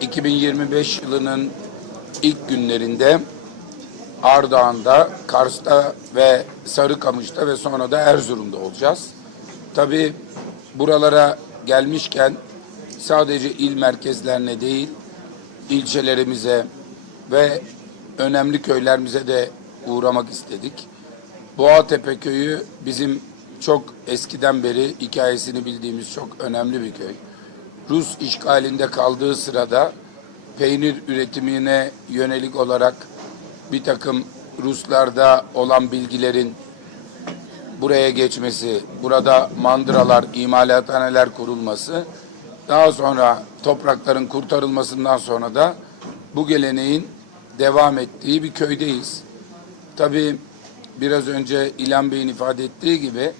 2025 yılının ilk günlerinde Ardahan'da, Kars'ta ve Sarıkamış'ta ve sonra da Erzurum'da olacağız. Tabii buralara gelmişken sadece il merkezlerine değil, ilçelerimize ve önemli köylerimize de uğramak istedik. Boğatepe köyü bizim çok eskiden beri hikayesini bildiğimiz çok önemli bir köy. Rus işgalinde kaldığı sırada peynir üretimine yönelik olarak bir takım Ruslarda olan bilgilerin buraya geçmesi, burada mandıralar, imalathaneler kurulması, daha sonra toprakların kurtarılmasından sonra da bu geleneğin devam ettiği bir köydeyiz. Tabii biraz önce İlhan Bey'in ifade ettiği gibi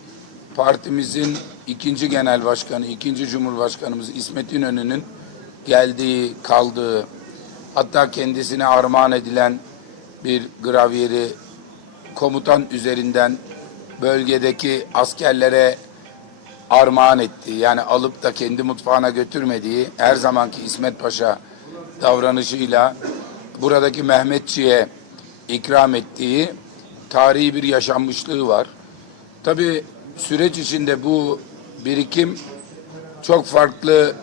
partimizin ikinci genel başkanı, ikinci cumhurbaşkanımız İsmet İnönü'nün geldiği, kaldığı, hatta kendisine armağan edilen bir gravyeri komutan üzerinden bölgedeki askerlere armağan ettiği, yani alıp da kendi mutfağına götürmediği her zamanki İsmet Paşa davranışıyla buradaki Mehmetçiğe ikram ettiği tarihi bir yaşanmışlığı var. Tabii süreç içinde bu birikim çok farklı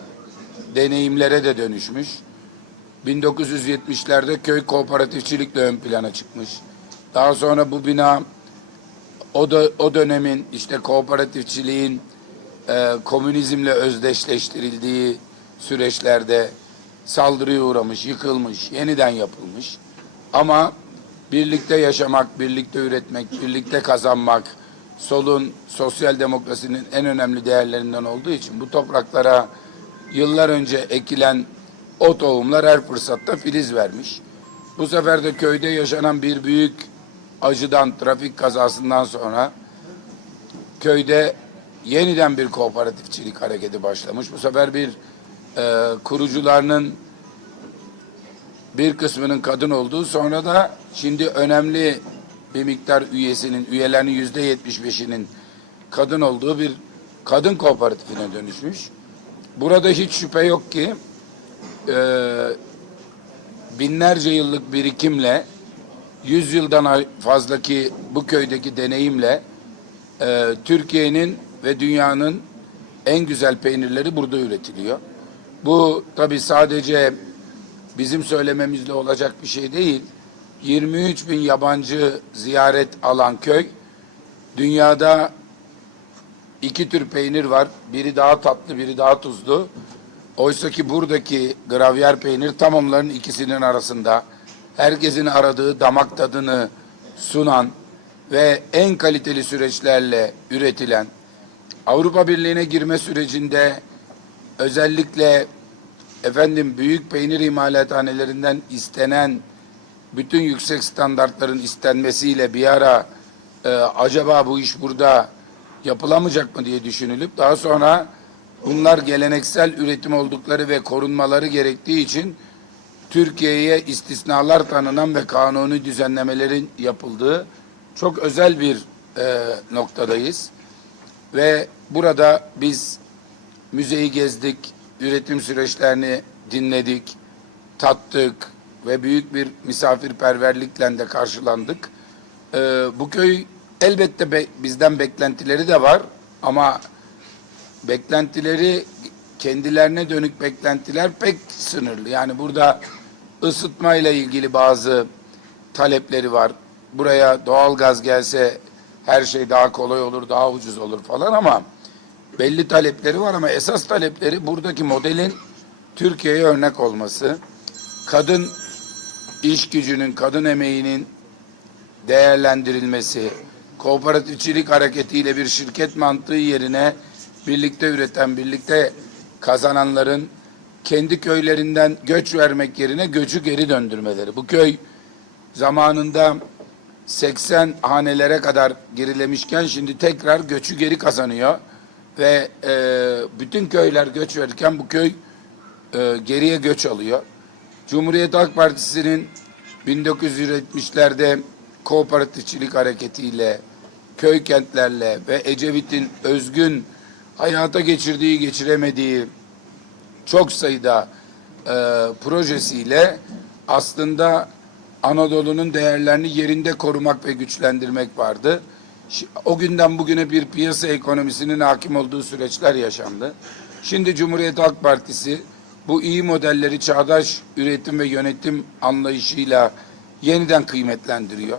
deneyimlere de dönüşmüş. 1970'lerde köy kooperatifçilikle ön plana çıkmış. Daha sonra bu bina o da o dönemin işte kooperatifçiliğin e, komünizmle özdeşleştirildiği süreçlerde saldırıya uğramış, yıkılmış, yeniden yapılmış. Ama birlikte yaşamak, birlikte üretmek, birlikte kazanmak solun sosyal demokrasinin en önemli değerlerinden olduğu için bu topraklara yıllar önce ekilen o tohumlar her fırsatta filiz vermiş. Bu sefer de köyde yaşanan bir büyük acıdan, trafik kazasından sonra köyde yeniden bir kooperatifçilik hareketi başlamış. Bu sefer bir e, kurucularının bir kısmının kadın olduğu sonra da şimdi önemli bir miktar üyesinin, üyelerinin yüzde yetmiş beşinin kadın olduğu bir kadın kooperatifine dönüşmüş. Burada hiç şüphe yok ki e, binlerce yıllık birikimle yüz yıldan fazlaki bu köydeki deneyimle e, Türkiye'nin ve dünyanın en güzel peynirleri burada üretiliyor. Bu tabi sadece bizim söylememizle olacak bir şey değil. 23 bin yabancı ziyaret alan köy dünyada iki tür peynir var. Biri daha tatlı, biri daha tuzlu. Oysa ki buradaki gravyer peynir tam onların ikisinin arasında. Herkesin aradığı damak tadını sunan ve en kaliteli süreçlerle üretilen Avrupa Birliği'ne girme sürecinde özellikle efendim büyük peynir imalathanelerinden istenen bütün yüksek standartların istenmesiyle bir ara e, acaba bu iş burada yapılamayacak mı diye düşünülüp daha sonra bunlar geleneksel üretim oldukları ve korunmaları gerektiği için Türkiye'ye istisnalar tanınan ve kanuni düzenlemelerin yapıldığı çok özel bir e, noktadayız. Ve burada biz müzeyi gezdik, üretim süreçlerini dinledik, tattık ve büyük bir misafirperverlikle de karşılandık. Ee, bu köy elbette be, bizden beklentileri de var ama beklentileri kendilerine dönük beklentiler pek sınırlı. Yani burada ısıtmayla ilgili bazı talepleri var. Buraya doğal gaz gelse her şey daha kolay olur, daha ucuz olur falan ama belli talepleri var ama esas talepleri buradaki modelin Türkiye'ye örnek olması, kadın iş gücünün, kadın emeğinin değerlendirilmesi, kooperatifçilik hareketiyle bir şirket mantığı yerine birlikte üreten, birlikte kazananların kendi köylerinden göç vermek yerine göçü geri döndürmeleri. Bu köy zamanında 80 hanelere kadar gerilemişken şimdi tekrar göçü geri kazanıyor ve e, bütün köyler göç verirken bu köy e, geriye göç alıyor. Cumhuriyet Halk Partisi'nin 1970'lerde kooperatifçilik hareketiyle, köy kentlerle ve Ecevit'in özgün hayata geçirdiği, geçiremediği çok sayıda e, projesiyle aslında Anadolu'nun değerlerini yerinde korumak ve güçlendirmek vardı. O günden bugüne bir piyasa ekonomisinin hakim olduğu süreçler yaşandı. Şimdi Cumhuriyet Halk Partisi bu iyi modelleri çağdaş üretim ve yönetim anlayışıyla yeniden kıymetlendiriyor.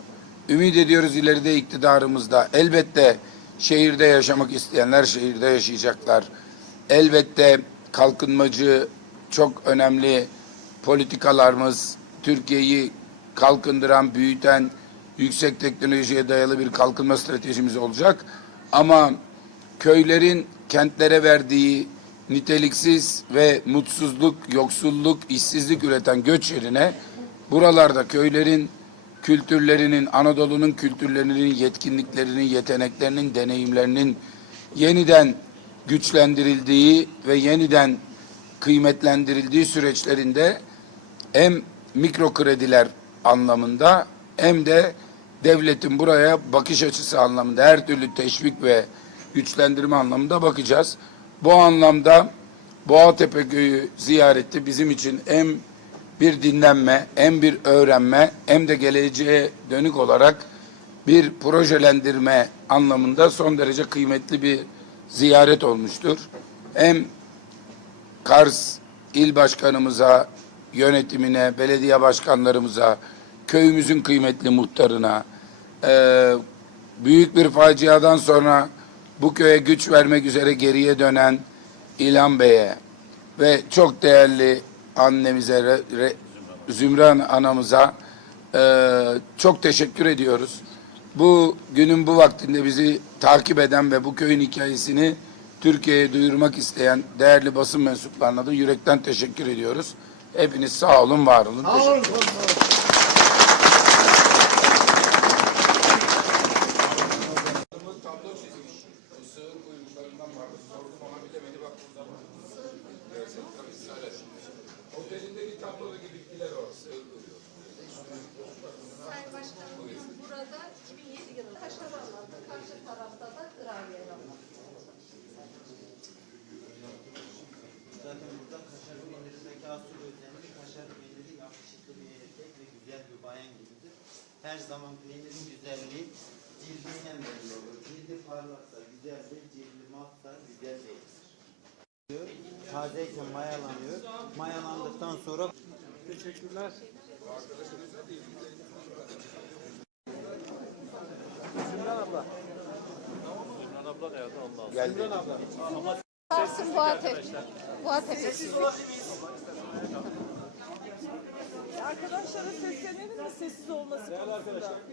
Ümit ediyoruz ileride iktidarımızda elbette şehirde yaşamak isteyenler şehirde yaşayacaklar. Elbette kalkınmacı çok önemli politikalarımız Türkiye'yi kalkındıran, büyüten, yüksek teknolojiye dayalı bir kalkınma stratejimiz olacak. Ama köylerin kentlere verdiği niteliksiz ve mutsuzluk, yoksulluk, işsizlik üreten göç yerine buralarda köylerin kültürlerinin, Anadolu'nun kültürlerinin, yetkinliklerinin, yeteneklerinin, deneyimlerinin yeniden güçlendirildiği ve yeniden kıymetlendirildiği süreçlerinde hem mikro krediler anlamında hem de devletin buraya bakış açısı anlamında her türlü teşvik ve güçlendirme anlamında bakacağız. Bu anlamda Boğatepe Köyü ziyareti bizim için hem bir dinlenme, hem bir öğrenme, hem de geleceğe dönük olarak bir projelendirme anlamında son derece kıymetli bir ziyaret olmuştur. Hem Kars il başkanımıza, yönetimine, belediye başkanlarımıza, köyümüzün kıymetli muhtarına, büyük bir faciadan sonra bu köye güç vermek üzere geriye dönen İlhan Bey'e ve çok değerli annemize, Re- Re- Zümran anamıza eee, çok teşekkür ediyoruz. Bu günün bu vaktinde bizi takip eden ve bu köyün hikayesini Türkiye'ye duyurmak isteyen değerli basın mensuplarına da yürekten teşekkür ediyoruz. Hepiniz sağ olun, var olun. Teşekkür tablo Her zaman peynirin güzelliği cildinden belli olur. Cildi parlaksa güzeldir, cildi matsa güzel değildir. Tazeyken mayalanıyor. Mayalandıktan sonra Geldi. Kars'ın Boğatepe. Boğatepe. Arkadaşlara seslenelim mi sessiz olması konusunda?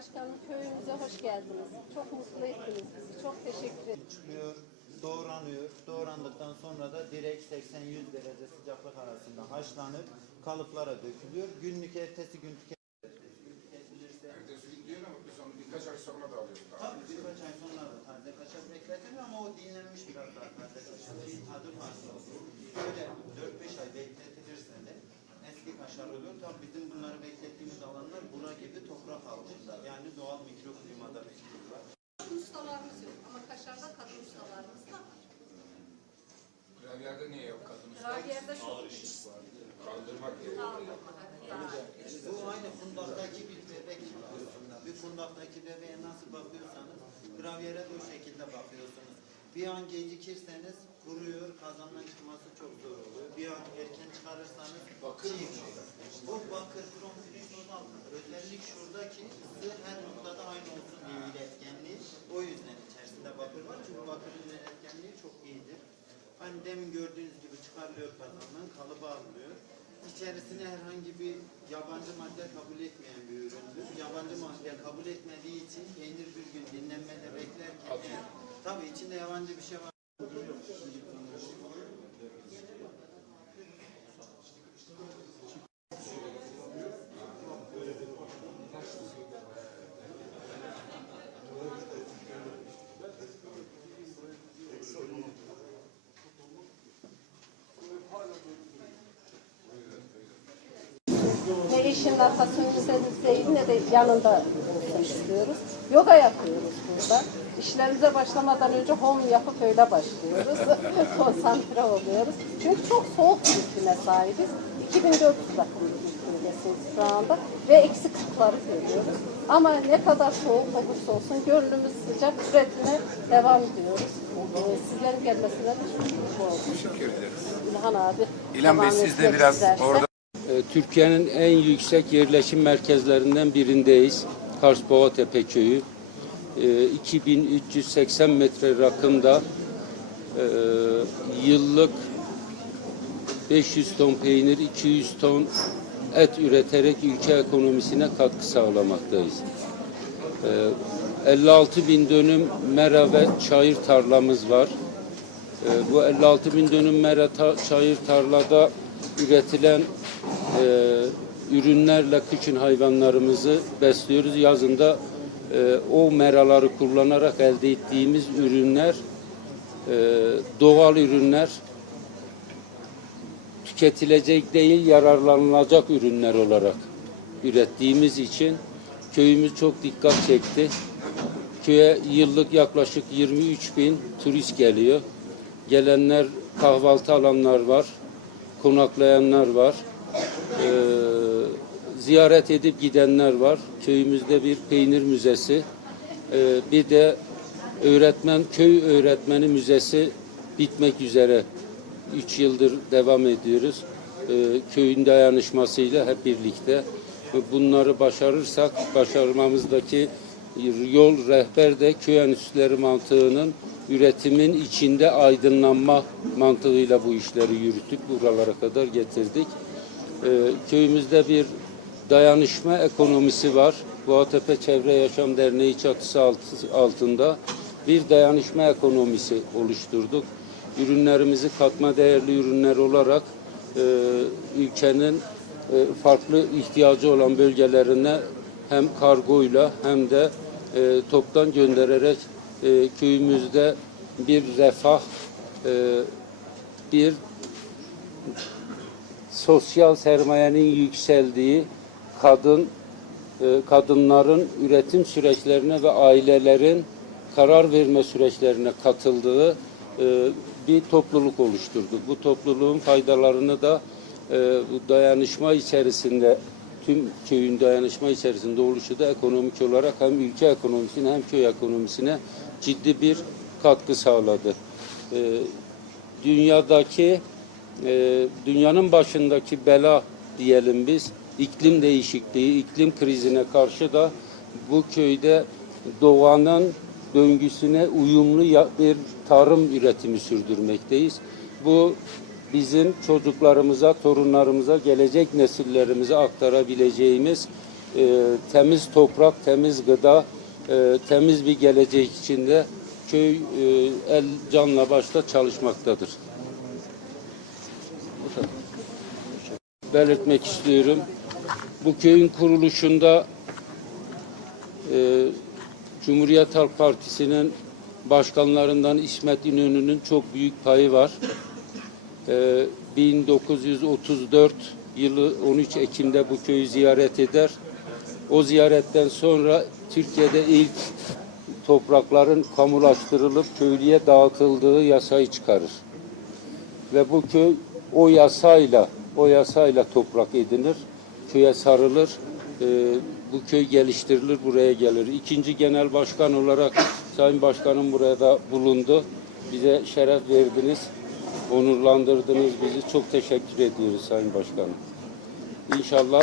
Başkanım köyümüze hoş geldiniz. Çok mutlu ettiniz bizi. Çok teşekkür ederim. çıkıyor, doğranıyor. Doğrandıktan sonra da direkt 80-100 derece sıcaklık arasında haşlanır. Kalıplara dökülüyor. Günlük ertesi gün tüketilirse Diyor ama biz onu birkaç ay sonra da alıyoruz. Tabii birkaç ay sonra da taze kaşar bekletilir ama o dinlenmiş biraz daha taze kaşar. Tadı farklı. Böyle 4-5 ay bekletilirse de eski kaşar oluyor. Tabii bizim bunları beklettiğimiz alanlar bura gibi toprak altında. Yani doğal mikroklimada bekliyorlar. Kadın ustalarımız yok ama Kaşar'da kadın ustalarımız da var. Gravyerde niye yok kadın? Irak'ya'da şu Kaldırmak gerekiyor. Bu aynı kundaktaki bir bebek gibi aslında. Bir kundaktaki bebeğe nasıl bakıyorsanız gravyere de o şekilde bakıyorsunuz. Bir an gecikirseniz kuruyor, kazandan çıkması çok zor oluyor. Bir an erken çıkarırsanız bakır mı? Bu bakır, kromfilin toz altı. Özellik şuradaki ısı her noktada aynı olsun diye iletkenliği. O yüzden içerisinde bakır var. Çünkü bakırın iletkenliği çok iyidir. Hani demin gördüğünüz gibi çıkarılıyor kazandan, kalıba alınıyor. İçerisine herhangi bir yabancı madde kabul etmeyen bir üründür. Yabancı madde kabul etmediği için peynir bir gün dinlenmede beklerken tabii içinde yabancı bir şey var. Ne eşin arkasında ne de yanında istiyoruz. Yoga yapıyoruz burada. İşlerimize başlamadan önce home yapıp öyle başlıyoruz. Konsantre oluyoruz. Çünkü çok soğuk bir iklime sahibiz. 2400 rakımlı şu anda ve eksi kırkları görüyoruz. Ama ne kadar soğuk olursa olsun gönlümüz sıcak üretime devam ediyoruz. Ee, Sizlerin gelmesine de çok mutlu oldum. Teşekkür ederiz. İlhan abi. İlhan Bey siz de biraz isterse. orada Türkiye'nin en yüksek yerleşim merkezlerinden birindeyiz. Kars Boğatepe Köyü. Ee, 2380 metre rakımda e, yıllık 500 ton peynir, 200 ton et üreterek ülke ekonomisine katkı sağlamaktayız. Ee, 56 bin dönüm mera ve çayır tarlamız var. Ee, bu 56 bin dönüm mera çayır tarlada üretilen e, ürünlerle kışın hayvanlarımızı besliyoruz. Yazında e, o meraları kullanarak elde ettiğimiz ürünler e, doğal ürünler tüketilecek değil yararlanılacak ürünler olarak ürettiğimiz için köyümüz çok dikkat çekti. Köye yıllık yaklaşık 23 bin turist geliyor. Gelenler kahvaltı alanlar var, konaklayanlar var, ee, ziyaret edip gidenler var. Köyümüzde bir peynir müzesi, ee, bir de öğretmen köy öğretmeni müzesi bitmek üzere. 3 yıldır devam ediyoruz. Ee, köyün dayanışmasıyla hep birlikte. Bunları başarırsak başarmamızdaki yol rehber de köy enstitüleri mantığının üretimin içinde aydınlanma mantığıyla bu işleri yürüttük. Buralara kadar getirdik. Ee, köyümüzde bir dayanışma ekonomisi var. Boğatepe Çevre Yaşam Derneği çatısı altı- altında bir dayanışma ekonomisi oluşturduk. Ürünlerimizi katma değerli ürünler olarak e, ülkenin e, farklı ihtiyacı olan bölgelerine hem kargoyla hem de e, toptan göndererek e, köyümüzde bir refah, e, bir sosyal sermayenin yükseldiği kadın e, kadınların üretim süreçlerine ve ailelerin karar verme süreçlerine katıldığı e, bir topluluk oluşturduk. Bu topluluğun faydalarını da e, bu dayanışma içerisinde tüm köyün dayanışma içerisinde oluşu da ekonomik olarak hem ülke ekonomisine hem köy ekonomisine ciddi bir katkı sağladı. Dünyadaki e, dünyanın başındaki bela diyelim biz iklim değişikliği, iklim krizine karşı da bu köyde doğanın döngüsüne uyumlu bir tarım üretimi sürdürmekteyiz. Bu bizim çocuklarımıza, torunlarımıza, gelecek nesillerimize aktarabileceğimiz e, temiz toprak, temiz gıda, e, temiz bir gelecek içinde köy e, el canla başla çalışmaktadır. Belirtmek istiyorum. Bu köyün kuruluşunda e, Cumhuriyet Halk Partisi'nin başkanlarından İsmet İnönü'nün çok büyük payı var. E, 1934 yılı 13 Ekim'de bu köyü ziyaret eder. O ziyaretten sonra Türkiye'de ilk toprakların kamulaştırılıp köylüye dağıtıldığı yasayı çıkarır. Ve bu köy o yasayla o yasayla toprak edinir, köye sarılır, e, bu köy geliştirilir, buraya gelir. İkinci genel başkan olarak Sayın Başkanım burada da bulundu. Bize şeref verdiniz, onurlandırdınız bizi. Çok teşekkür ediyoruz Sayın Başkanım. İnşallah